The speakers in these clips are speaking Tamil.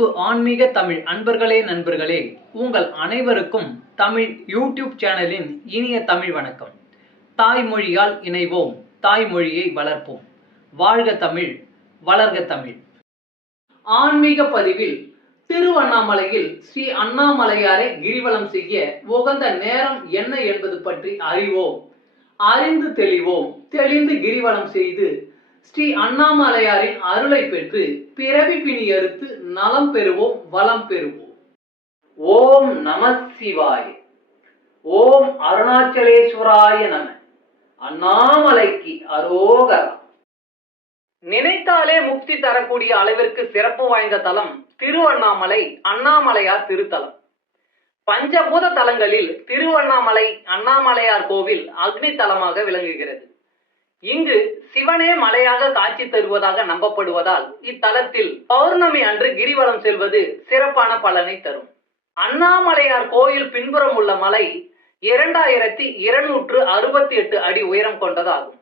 அன்பு ஆன்மீக தமிழ் அன்பர்களே நண்பர்களே உங்கள் அனைவருக்கும் தமிழ் யூடியூப் சேனலின் இனிய தமிழ் வணக்கம். தாய்மொழியால் இணைவோம் தாய்மொழியை வளர்ப்போம். வாழ்க தமிழ் வளர்க தமிழ். ஆன்மீக பதிவில் திருவண்ணாமலையில் ஸ்ரீ அண்ணாமலையாரை கிரிவலம் செய்ய உகந்த நேரம் என்ன என்பது பற்றி அறிவோம். அறிந்து தெளிவோம். தெளிந்து கிரிவலம் செய்து ஸ்ரீ அண்ணாமலையாரின் அருளை பெற்று பிறவி பிணி அறுத்து நலம் பெறுவோம் வளம் பெறுவோம். ஓம் நம சிவாய. ஓம் அருணாச்சலேஸ்வராய நம. அண்ணாமலைக்கு அரோகரா. நினைத்தாலே முக்தி தரக்கூடிய அளவிற்கு சிறப்பு வாய்ந்த தலம் திருவண்ணாமலை அண்ணாமலையார் திருத்தலம். பஞ்சபூத தலங்களில் திருவண்ணாமலை அண்ணாமலையார் கோவில் அக்னி தலமாக விளங்குகிறது. இங்கு சிவனே மலையாக காட்சி தருவதாக நம்பப்படுவதால் இத்தலத்தில் பௌர்ணமி அன்று கிரிவலம் செல்வது சிறப்பான பலனை தரும். அண்ணாமலையார் கோயில் பின்புறம் உள்ள மலை இரண்டாயிரத்தி இருநூற்று அறுபத்தி எட்டு அடி உயரம் கொண்டதாகும்.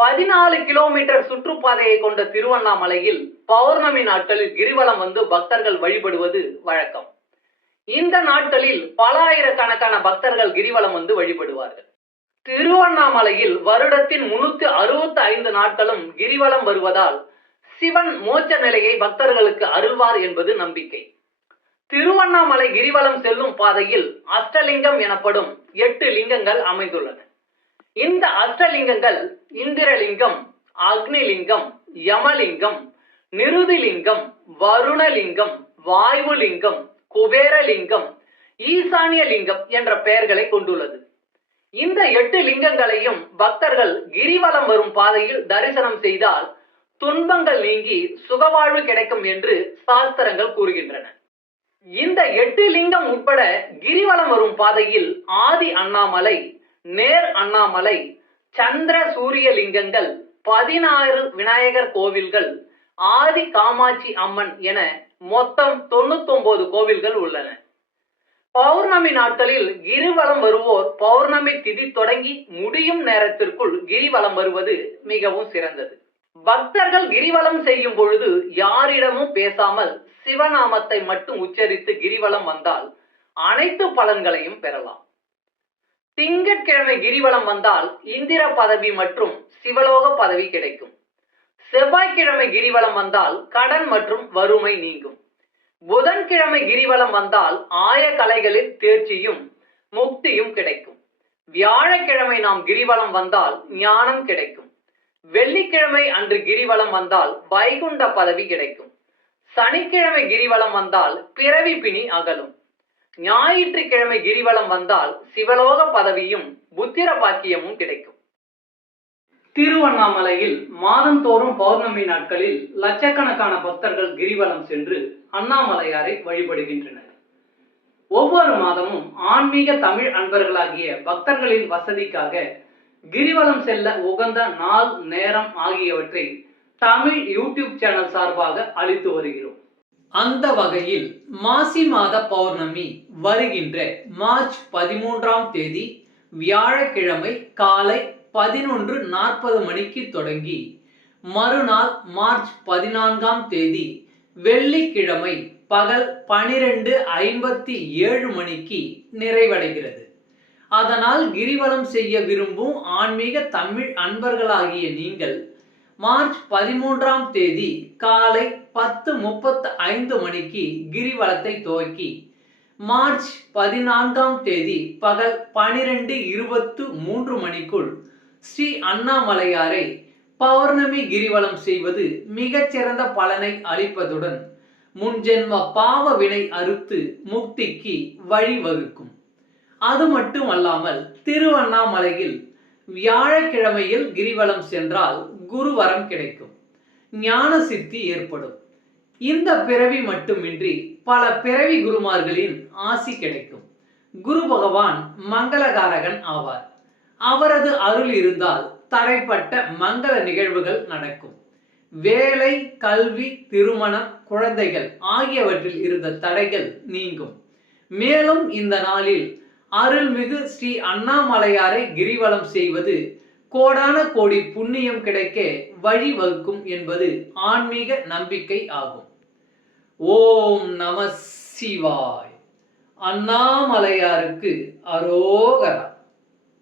பதினாலு கிலோமீட்டர் சுற்றுப்பாதையை கொண்ட திருவண்ணாமலையில் பௌர்ணமி நாட்களில் கிரிவலம் வந்து பக்தர்கள் வழிபடுவது வழக்கம். இந்த நாட்களில் பல ஆயிரக்கணக்கான பக்தர்கள் கிரிவலம் வந்து வழிபடுவார்கள். திருவண்ணாமலையில் வருடத்தின் முன்னூத்தி அறுபத்தி ஐந்து நாட்களும் கிரிவலம் வருவதால் சிவன் மோட்ச நிலையை பக்தர்களுக்கு அருள்வார் என்பது நம்பிக்கை. திருவண்ணாமலை கிரிவலம் செல்லும் பாதையில் அஷ்டலிங்கம் எனப்படும் எட்டு லிங்கங்கள் அமைந்துள்ளன. இந்த அஷ்டலிங்கங்கள் இந்திரலிங்கம் அக்னிலிங்கம் யமலிங்கம் நிருதிலிங்கம் வருணலிங்கம் வாயுலிங்கம் குபேரலிங்கம் ஈசானிய லிங்கம் என்ற பெயர்களை கொண்டுள்ளது. இந்த எட்டு லிங்கங்களையும் பக்தர்கள் கிரிவலம் வரும் பாதையில் தரிசனம் செய்தால் துன்பங்கள் நீங்கி சுகவாழ்வு கிடைக்கும் என்று சாஸ்திரங்கள் கூறுகின்றன. இந்த எட்டு லிங்கம் உட்பட கிரிவலம் வரும் பாதையில் ஆதி அண்ணாமலை நேர் அண்ணாமலை சந்திர சூரிய லிங்கங்கள் பதினாறு விநாயகர் கோவில்கள் ஆதி காமாட்சி அம்மன் என மொத்தம் தொண்ணூத்தி கோவில்கள் உள்ளன. பௌர்ணமி நாட்களில் கிரிவலம் வருவோர் பௌர்ணமி திதி தொடங்கி முடியும் நேரத்திற்குள் கிரிவலம் வருவது மிகவும் சிறந்தது. பக்தர்கள் கிரிவலம் செய்யும் பொழுது யாரிடமும் பேசாமல் சிவநாமத்தை மட்டும் உச்சரித்து கிரிவலம் வந்தால் அனைத்து பலன்களையும் பெறலாம். திங்கட்கிழமை கிரிவலம் வந்தால் இந்திர பதவி மற்றும் சிவலோக பதவி கிடைக்கும். செவ்வாய்க்கிழமை கிரிவலம் வந்தால் கடன் மற்றும் வறுமை நீங்கும். புதன்கிழமை கிரிவலம் வந்தால் ஆய கலைகளில் தேர்ச்சியும் முக்தியும் கிடைக்கும். வியாழக்கிழமை நாம் கிரிவலம் வந்தால் ஞானம் கிடைக்கும். வெள்ளிக்கிழமை அன்று கிரிவலம் வந்தால் வைகுண்ட பதவி கிடைக்கும். சனிக்கிழமை கிரிவலம் வந்தால் பிறவி பிணி அகலும். ஞாயிற்றுக்கிழமை கிரிவலம் வந்தால் சிவலோக பதவியும் புத்திர பாக்கியமும் கிடைக்கும். திருவண்ணாமலையில் மாதந்தோறும் பௌர்ணமி நாட்களில் லட்சக்கணக்கான பக்தர்கள் கிரிவலம் சென்று அண்ணாமலையாரை வழிபடுகின்றனர். ஒவ்வொரு மாதமும் ஆன்மீக தமிழ் அன்பர்களாகிய பக்தர்களின் வசதிக்காக கிரிவலம் செல்ல உகந்த நாள் நேரம் ஆகியவற்றை தமிழ் யூடியூப் சேனல் சார்பாக அளித்து வருகிறோம். அந்த வகையில் மாசி மாத பௌர்ணமி வருகின்ற மார்ச் பதிமூன்றாம் தேதி வியாழக்கிழமை காலை பதினொன்று நாற்பது மணிக்கு தொடங்கி மறுநாள் மார்ச் பதினான்காம் தேதி வெள்ளிக்கிழமை பகல் பனிரெண்டு ஐம்பத்தி ஏழு மணிக்கு நிறைவடைகிறது. அதனால் கிரிவலம் செய்ய விரும்பும் ஆன்மீக தமிழ் அன்பர்களாகிய நீங்கள் மார்ச் பதிமூன்றாம் தேதி காலை பத்து முப்பத்து ஐந்து மணிக்கு கிரிவலத்தை துவக்கி மார்ச் பதினான்காம் தேதி பகல் பனிரெண்டு இருபத்து மூன்று மணிக்குள் ஸ்ரீ அண்ணாமலையாரை பௌர்ணமி கிரிவலம் செய்வது மிகச்சிறந்த பலனை அளிப்பதுடன் முன்ஜென்ம பாவ வினை அறுத்து முக்திக்கு வழிவகுக்கும். அது மட்டுமல்லாமல் திருவண்ணாமலையில் வியாழக்கிழமையில் கிரிவலம் சென்றால் குருவரம் கிடைக்கும். ஞான சித்தி ஏற்படும். இந்த பிறவி மட்டுமின்றி பல பிறவி குருமார்களின் ஆசி கிடைக்கும். குரு பகவான் மங்களகாரகன் ஆவார். அவரது அருள் இருந்தால் தடைப்பட்ட மங்கள நிகழ்வுகள் நடக்கும். வேலை கல்வி திருமணம் குழந்தைகள் ஆகியவற்றில் இருந்த தடைகள் நீங்கும். மேலும் இந்த நாளில் அருள்மிகு ஸ்ரீ அண்ணாமலையாரை கிரிவலம் செய்வது கோடான கோடி புண்ணியம் கிடைக்க வழிவகுக்கும் என்பது ஆன்மீக நம்பிக்கை ஆகும். ஓம் நம சிவாய். அண்ணாமலையாருக்கு அரோகரா.